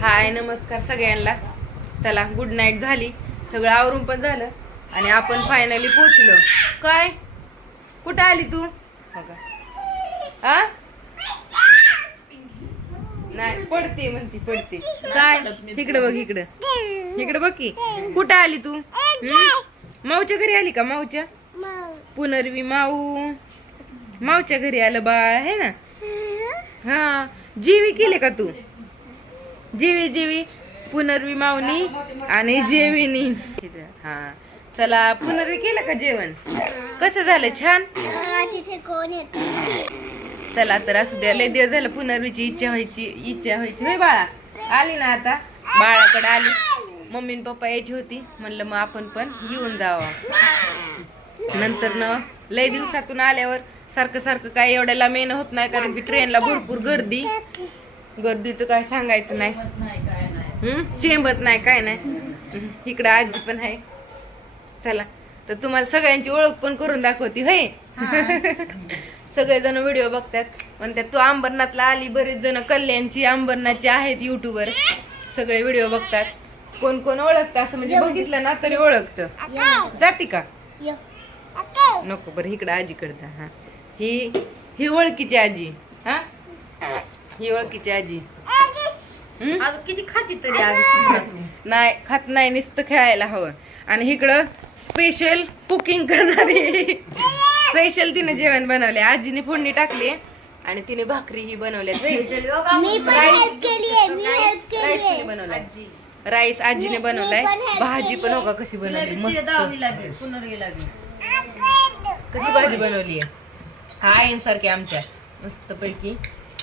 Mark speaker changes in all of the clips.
Speaker 1: हाय नमस्कार सगळ्यांना. चला गुड नाईट झाली. सगळं आवरून पण झालं. आणि आपण फायनली पोचलो काय? कुठं आली तू? हा? नाही पडते म्हणती पडते. काय? इकडं बघ इकडं. इकडं बघ की. कुठं आली तू? माऊच्या घरी आली का माऊच्या? पुनर्वी माऊ. माऊच्या घरी आलं बाळ आहे ना? हा. जीवी केले का तू? जीवी जीवी पुनर्वी माऊनी आणि जेविनी. हा. चला पुनर्वी केलं का जेवण? कसं झालं? छान? चला तर असू द्या लय दिवस झालं पुनर्वीची इच्छा व्हायची इच्छा व्हायची. होय बाळा? आली ना आता? बाळाकडे आली. मम्मी पप्पा यायची होती. म्हणलं मग आपण पण येऊन जावं. नंतर न लय दिवसातून आल्यावर सारखं सारखं काय एवढ्या लांब येणं होत नाही कारण की ट्रेनला भरपूर गर्दी. गर्दीचं काय सांगायचं नाही. चेंबत नाही काय नाही. इकडं आजी पण आहे. चला तर तुम्हाला सगळ्यांची ओळख पण करून दाखवती होय? सगळेजण व्हिडिओ बघतात. म्हणतात तू अंबरनाथला आली बरेच जण कल्याणची अंबरनाथची आहेत युट्यूबर सगळे व्हिडिओ बघतात. कोण कोण ओळखतं असं म्हणजे बघितलं ना तरी ओळखतं. जाती का? नको बरं इकडं आजीकडे जा हा. ही ही ओळखीची आजी हा. ही ओळखीची आजी. हम्म?
Speaker 2: आज किती खाती तरी आज? तू
Speaker 1: नाही खात नाही नुसतं खेळायला हवं. आणि इकडं स्पेशल कुकिंग करणारी. स्पेशल तिने जेवण बनवले आजीने फोडणी टाकली आणि तिने भाकरी ही बनवल्या
Speaker 3: मी पण हेल्प केली आहे मी हेल्प केली
Speaker 1: राईस
Speaker 3: आहे
Speaker 1: कोणी बनवलाय.
Speaker 2: आजी.
Speaker 1: राईस आजीने
Speaker 3: मी-
Speaker 1: बनवलाय.
Speaker 3: मी पण help
Speaker 1: भाजी पण हो का कशी बनवली? मस्त.
Speaker 2: दहावीला बी पुनर्वीला बी.
Speaker 1: कशी भाजी बनवली आहे हा आईंसारखी आमच्या. मस्त पैकी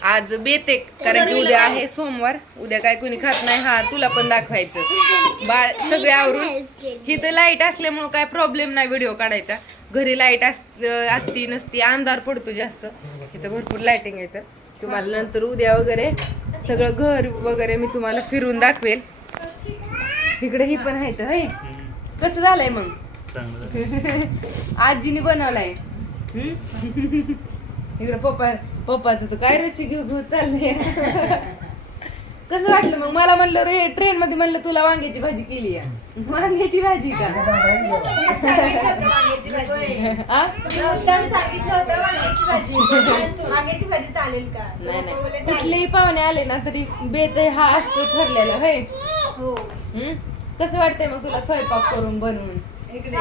Speaker 1: आज बेते कारण की उद्या आहे सोमवार. उद्या काय कोणी खात नाही. हा तुला पण दाखवायचं. बाळ सगळे आवरून. इथं लाइट असल्यामुळे काय प्रॉब्लेम नाही व्हिडिओ काढायचा. घरी लाइट असती नसती अंधार पडतो जास्त. इथं भरपूर लाईटिंग येतं तुम्हाला नंतर उद्या वगैरे सगळं घर वगैरे मी तुम्हाला फिरून दाखवेल. इकडे ही पण आहे तर कसं झालंय मग? आजीने बनवलाय. हम्म? इकडे पप्पा पप्पाचं तर काय रशी घेऊ घेऊ चाललंय. कसं वाटलं मग? मला म्हणलं रे ट्रेन मध्ये म्हणलं तुला वांग्याची भाजी केली आहे. वांग्याची भाजी का? आ?
Speaker 2: वांग्याची भाजी चालेल का
Speaker 1: नाही नाही कुठलेही पाहुणे आले ना तरी बेत हा असतो ठरलेला होय?
Speaker 2: हो?
Speaker 1: कसं वाटतंय मग तुला स्वयंपाक करून बनवून?
Speaker 2: इकडे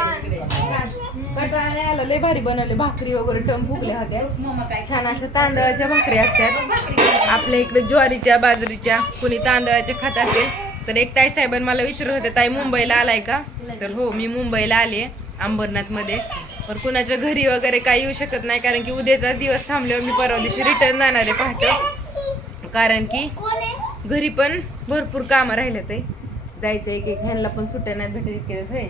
Speaker 1: लय भारी बनवले भाकरी वगैरे टम फुगल्या होत्या. छान अशा तांदळाच्या भाकरी असतात. आपल्या इकडे ज्वारीच्या बाजरीच्या कुणी तांदळाच्या खात असेल तर एक ताई साहेबांनी मला विचारत होते ताई मुंबईला आलाय का? तर हो मी मुंबईला आले अंबरनाथमध्ये पण कुणाच्या घरी वगैरे काही येऊ शकत नाही कारण की उद्याचा दिवस थांबल्यावर मी परवा दिवशी रिटर्न जाणार आहे पहाटे. कारण की घरी पण भरपूर कामं राहिले ते जायचं एक एक ह्यांना पण सुट्ट्या नाही भेटत इतके दिवस होय.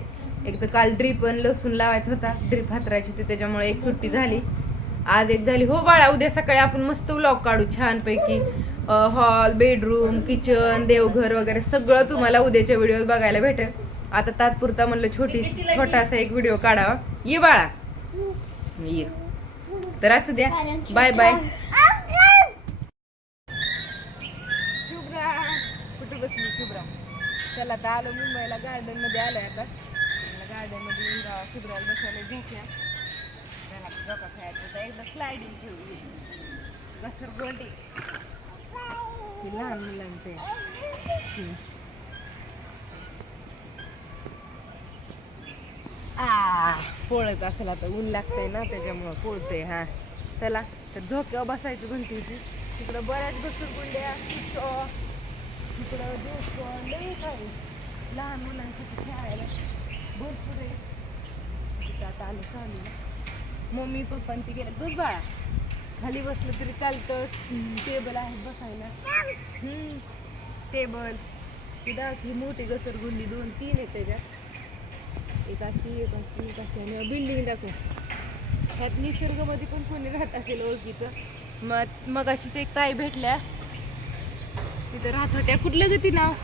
Speaker 1: एक तर काल ड्रीप पण लसूण लावायचा होता. ड्रीप हातरायची होती त्याच्यामुळे एक सुट्टी झाली. आज एक झाली. हो बाळा उद्या सकाळी आपण मस्त व्लॉग काढू छानपैकी. हॉल बेडरूम किचन देवघर वगैरे सगळं तुम्हाला उद्याच्या व्हिडिओ बघायला भेटेल. आता तात्पुरता म्हणलं छोटी छोटासा एक व्हिडिओ काढावा. ये बाळा. ये. तर असू द्या. Bye bye Shubhra. कुठे बसली शुभ्रा? चला आता आलो मुंबईला. गार्डनमध्ये आलोय आता. गार्डनमध्ये येऊन जावा शुभ्राला झोक्या त्याला झोका खेळायचं तर एकदा स्लायडिंग खेळू घसर गोंडी. हे लहान मुलांचे हम्म. आ पोळत असेल आता. ऊन लागतंय ना त्याच्यामुळं पोळतंय हा. त्याला तर झोक्यावर बसायचं म्हणते ती तिकडं बऱ्याच घसरगुंड्या शिशो तिकडं देवस्वण लई काही लहान मुलांसाठी खेळायला. भरपूर आहे. तिथं आता आलं चालू. मम्मी पप्पा ते गेले. दूध बाळा. खाली बसलं तरी चालतं. टेबल आहे बसायला. टेबल. ती दाखली मोठी घसरगुंडी दोन तीन आहे त्याच्यात. एक अशी एक अशी एक अशी. आणि बिल्डिंग दाखव. ह्यात निसर्गमध्ये पण कोणी राहत असेल ओळखीचं. मग मग अशीच एक ताई भेटल्या. तिथं राहत होत्या. कुठलं गती नाव?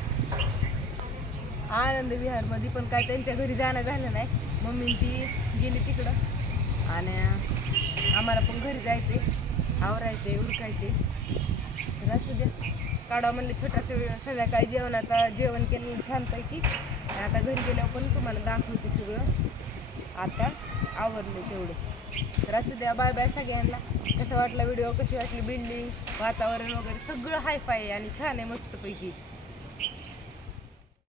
Speaker 1: आनंद विहारमध्ये पण काय त्यांच्या घरी जाणं झालं नाही. मम्मी ती गेली तिकडं. आणि आम्हाला पण घरी जायचे आवरायचे उरकायचे तर असू द्या काढा म्हणले छोटासा वेळ. संध्याकाळी जेवणाचा जेवण केलेलं छानपैकी. आणि आता घरी गेल्यावर पण तुम्हाला दाखवते सगळं. आता आवडलं तेवढं. तर असू द्या. बाय बाय सगळ्यांना. कसं वाटला व्हिडिओ? कशी वाटली बिल्डिंग वातावरण वगैरे? सगळं हायफाय आहे आणि छान आहे मस्तपैकी.